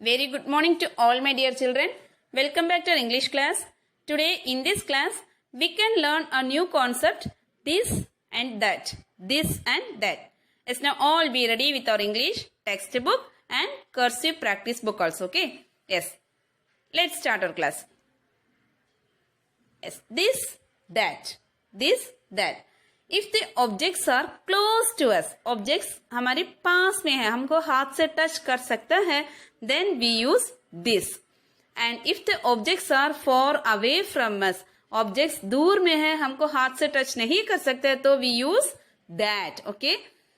Very good morning to all my dear children. Welcome back to our English class. Today in this class, we can learn a new concept, this and that. This and that. Yes, now all be ready with our English textbook and cursive practice book also, okay? Yes. Let's start our class. Yes, this, that. This, that. If the objects are close to us, objects हमारे पास में है, हमको हाथ से touch कर सकता है, then we use this. And if the objects are far away from us, objects दूर में है, हमको हाथ से टच नहीं कर सकते, तो we use that. Okay?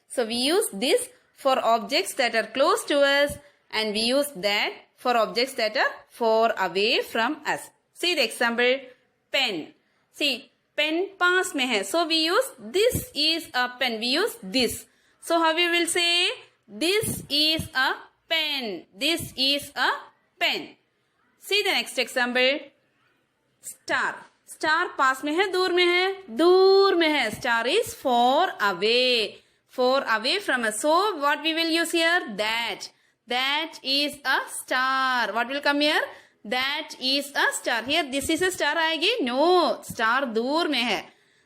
So we use this for objects that are close to us, and we use that for objects that are far away from us. See the example, pen. See. Pen पास में है, so we use this is a pen. We use this. So how we will say this is a pen. This is a pen. See the next example. Star. Star पास में है, दूर में है, दूर में है. Star is far away. Far away from us. So what we will use here? That. That is a star. What will come here? That is a star. Here this is a star आएगी? No. Star दूर में है.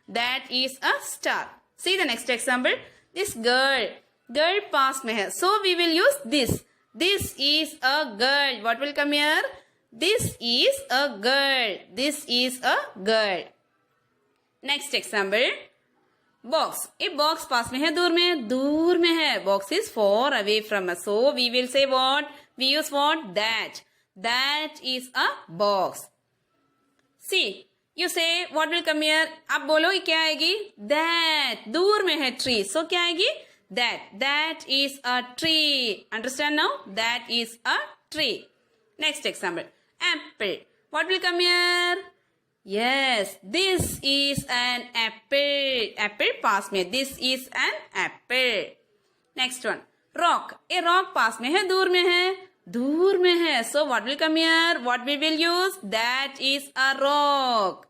That is a star. See the next example. This girl. Girl पास में है. So we will use this. This is a girl. What will come here? This is a girl. This is a girl. Next example. Box. A box पास में है, दूर में है, दूर में है. Box is far away from us. So we will say what? We use what? That. That is a box. See, you say what will come here? आप बोलो ये क्या आएगी? That. दूर में है tree. So क्या आएगी? That. That is a tree. Understand now? That is a tree. Next example. Apple. What will come here? Yes, this is an apple. Apple पास में. This is an apple. Next one. Rock. A rock पास में है, दूर में है, दूर में है. So what will come here? What we will use? That is a rock.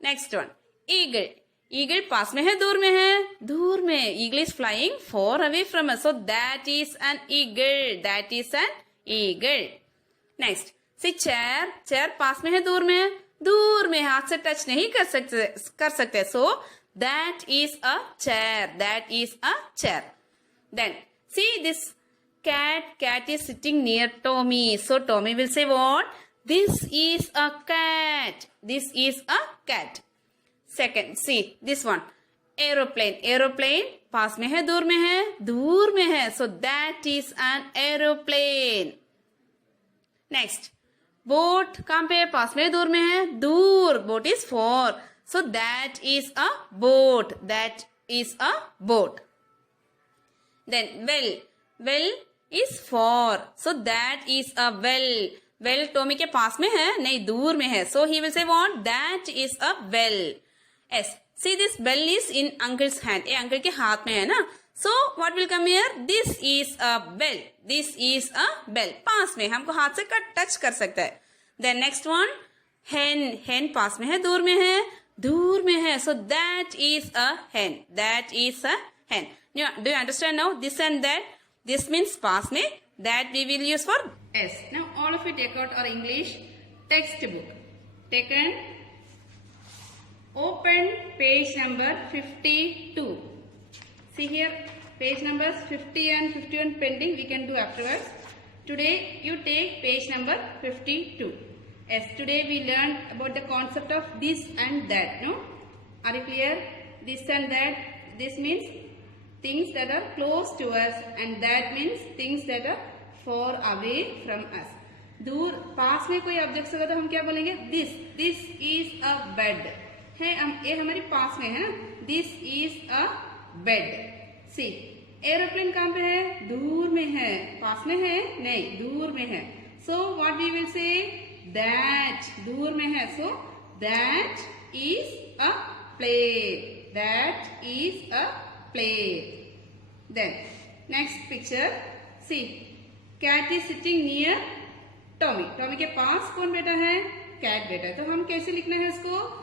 Next one. Eagle. Eagle पास में है, दूर में है, दूर में. Eagle is flying far away from us. So that is an eagle. That is an eagle. Next. See chair. Chair पास में है, दूर में है, दूर में. हाथ से टच नहीं कर सकते. So that is a chair. That is a chair. Then see this cat. Cat is sitting near Tommy. So Tommy will say what? This is a cat. This is a cat. Second, see this one. Aeroplane. Aeroplane पास में है, दूर में है, दूर में है. So that is an aeroplane. Next. Boat कहाँ पे है? पास में, दूर में है, दूर. Boat is far. So that is a boat. That is a boat. Then well. Well is far. So that is a well. Well Tommy के पास में है, नहीं दूर में है. So he will say what? That is a well. Yes. See this bell is in uncle's hand. ये uncle के हाथ में है ना. So what will come here? This is a bell. This is a bell. पास में, हमको हाथ से टच कर सकता है. Then next one. Hen. Hen पास में है, दूर में है, दूर में है. So that is a hen. That is a hen. Do you understand now? This and that. This means पास में. That we will use for S. Now all of you take out our English textbook. Taken. Open page number 52. See here, page numbers 50 and 51 pending. We can do afterwards. Today you take page number 52. Yes, today we learned about the concept of this and that. No? Are you clear? This and that. This means things that are close to us, and that means things that are far away from us. दूर पास में कोई object होगा तो हम क्या बोलेंगे? This. This is a bed. है, ये हमारी पास में है ना. This is a bed. See, aeroplane कहाँ पे है? दूर में है. पास में है? नहीं, दूर में है. So what we will say? That. दूर में है. So that is a plane. That is a plane. Then next picture. See, cat is sitting near Tommy. Tommy के पास कौन बैठा है? Cat बैठा है. तो हम कैसे लिखना है इसको?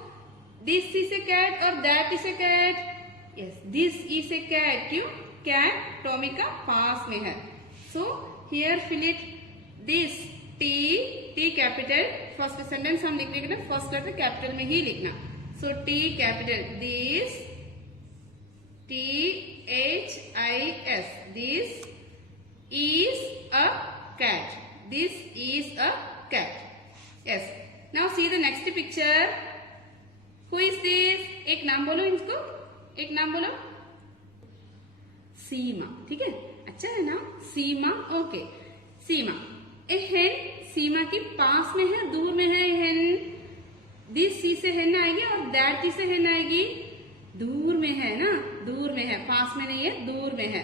This is a cat और that is a cat. Yes, this is a cat. क्यों? Cat Tommy का पास में है. So here fill it this, T capital, first sentence हम लिखने के लिए फर्स्ट लेटर कैपिटल में ही लिखना. So T capital, this, THIS, this is a cat. This is a cat. Yes. Now see the next picture. Who is this? एक नाम बोलो इसको, एक नाम बोलो. सीमा. ठीक है, अच्छा है ना, सीमा. ओके, सीमा. ए हेन सीमा के पास में है, दूर में है. हेन, दिस सी से हेन आएगी और दैट टी से हेन आएगी. दूर में है ना, दूर में है, पास में नहीं है, दूर में है.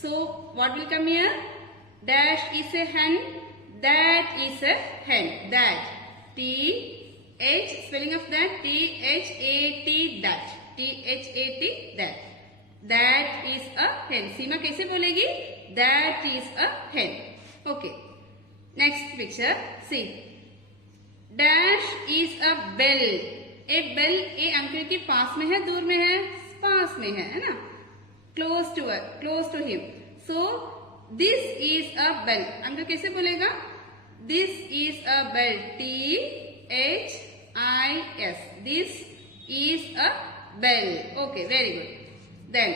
So what will come here? Dash is a हेन, दैट इज ए हेन. That, TH, spelling of that, THAT, that, THAT, that. That is a hen. सीमा कैसे बोलेगी? That is a hen. Okay. Next picture. See. Dash is a bell. A bell, a uncle के पास में है, दूर में है, पास में है ना? Close to her, close to him. So this is a bell. Uncle कैसे बोलेगा? This is a bell. THIS. This is a bell. Okay, very good. Then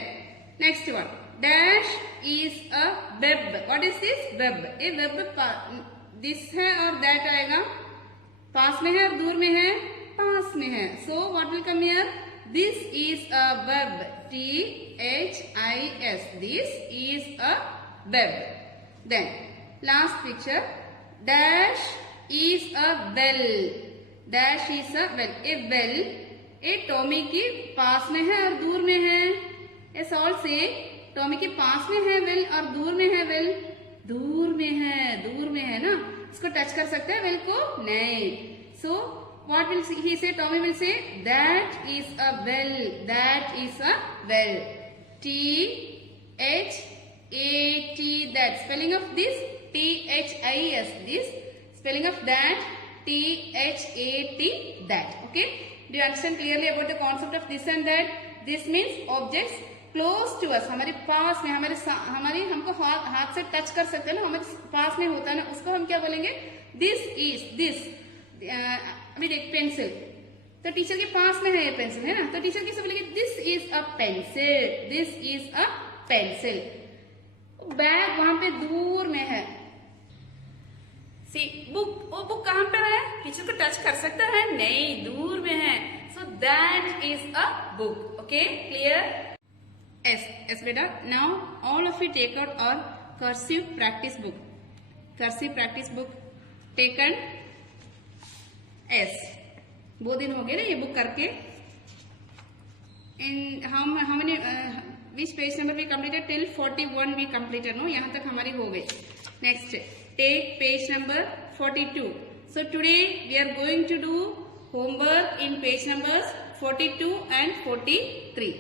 next one. Dash is a web. What is this? Web. A web, this है और that आएगा. पास में है और दूर में है, पास में है. So what will come here? This is a web. THIS. This is a web. Then last picture. Dash is a bell. Dash is a bell. A bell, a Tommy के पास में है और दूर में है. Yes, all say टॉमी के पास में है वेल और दूर में है वेल. दूर में है, दूर में है ना. इसको टच कर सकते हैं वेल को? नहीं. So what will he say? Tommy will say that is a well. That is a well. THAT, that. Spelling of this, THIS. This. Spelling of that, THAT, that. Okay. Do you understand clearly about the concept of this and that? This means objects close to us. हमारे पास में, हमारे हमको हाथ से touch कर सकते हैं ना, हमारे पास में होता है ना, उसको हम क्या बोलेंगे? This is, this. अभी देख, पेंसिल. तो टीचर के पास में है ये पेंसिल, है ना? तो टीचर कैसे बोलेंगे? This is a pencil. This is a pencil. Bag वहां पे दूर में है. सी, बुक, वो बुक कहां पे है? टीचर को टच कर सकता है? नहीं, दूर में है. So that is a book. Okay, clear? Yes, beta. Now all of you take out our cursive practice book. Cursive practice book taken. Yes. 2 दिन हो गए ना ये बुक करके. In how many which page number we completed? Till 41 we completed. No, यहाँ तक हमारी हो गई. Next, take page number 42. So today we are going to do homework in page numbers 42 and 43.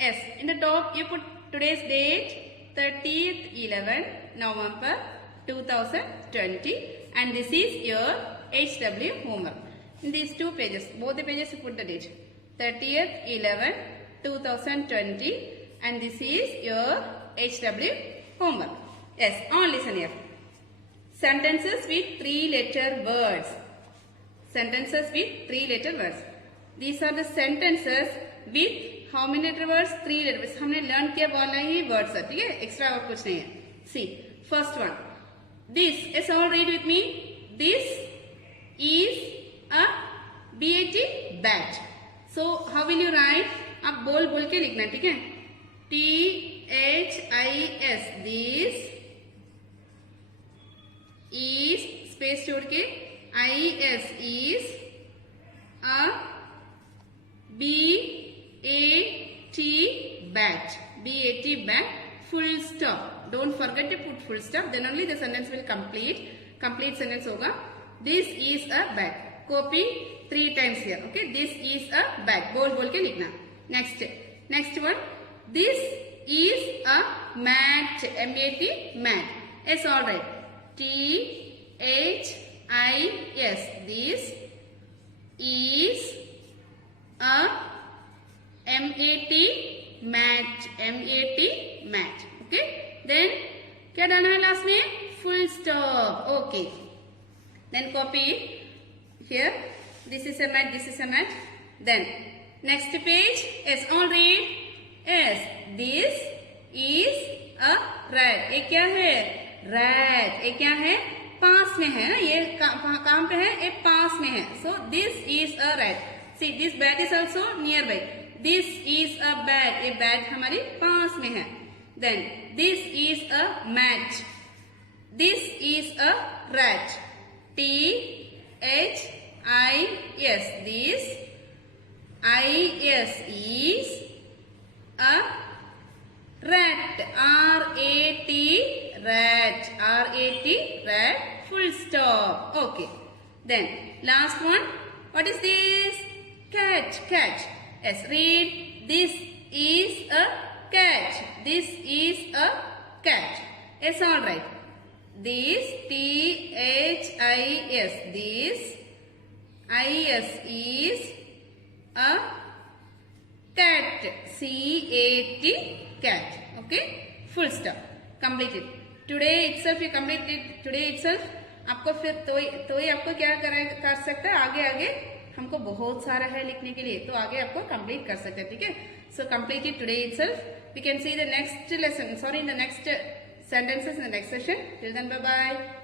Yes, in the top you put today's date, 30th 11 November 2020, and this is your HW homework. In these 2 pages, both the pages you put the date, 30th 11 2020, and this is your HW homework. Yes, all listen here. Sentences with 3-letter words. Sentences with 3-letter words. These are the sentences with how many letter words? 3 letter words. हमने learn किया वाला ही words है, ठीक है? Extra और कुछ नहीं है. See, first one, this. It's all read with me. This is a BAT, bat. So how will you write? आप बोल बोल के लिखना, ठीक है? THIS. दिस इज, स्पेस छोड़ के, IS is a BAT, bat. BAT, bat. Full stop. Don't forget to put full stop. Then only the sentence will complete. Complete sentence होगा. This is a bag. Copy 3 times here. Okay. This is a bag. बोल बोल के लिखना. Next. Next one. This is a mat. MAT, mat. It's all right. THIS. This is a MAT, mat, M-A-T, mat. Okay, then क्या डालना है last में? Full stop. Okay, then copy here. This is a mat, this is a mat. Then next page. Yes, all read. Yes, this is a rat. ये क्या है? Rat. ये क्या है? पास में है ना, ये काम पे है, ये पास में है. So this is a rat. See, this bat is also nearby. This is a bat. ये bat हमारी पास में है. Then this is a mat. This is a rat. T-H-I-S. This I-S is a rat. R-A-T, rat. R-A-T, rat. Full stop. Okay. Then last one. What is this? Cat. Cat. Yes, read. This is a cat. This is a cat. Yes, all right. This T-H-I-S. This I-S is a cat. C-A-T, cat. Okay, full stop. Completed. Today itself you completed. Today itself आपको फिर तो ही आपको क्या कर सकता है, आगे आगे हमको बहुत सारा है लिखने के लिए, तो आगे आपको कंप्लीट कर सकते हैं. ठीक है, so completed today itself. We can see the next lesson, sorry, in the next sentences in the next session. Till then, bye bye.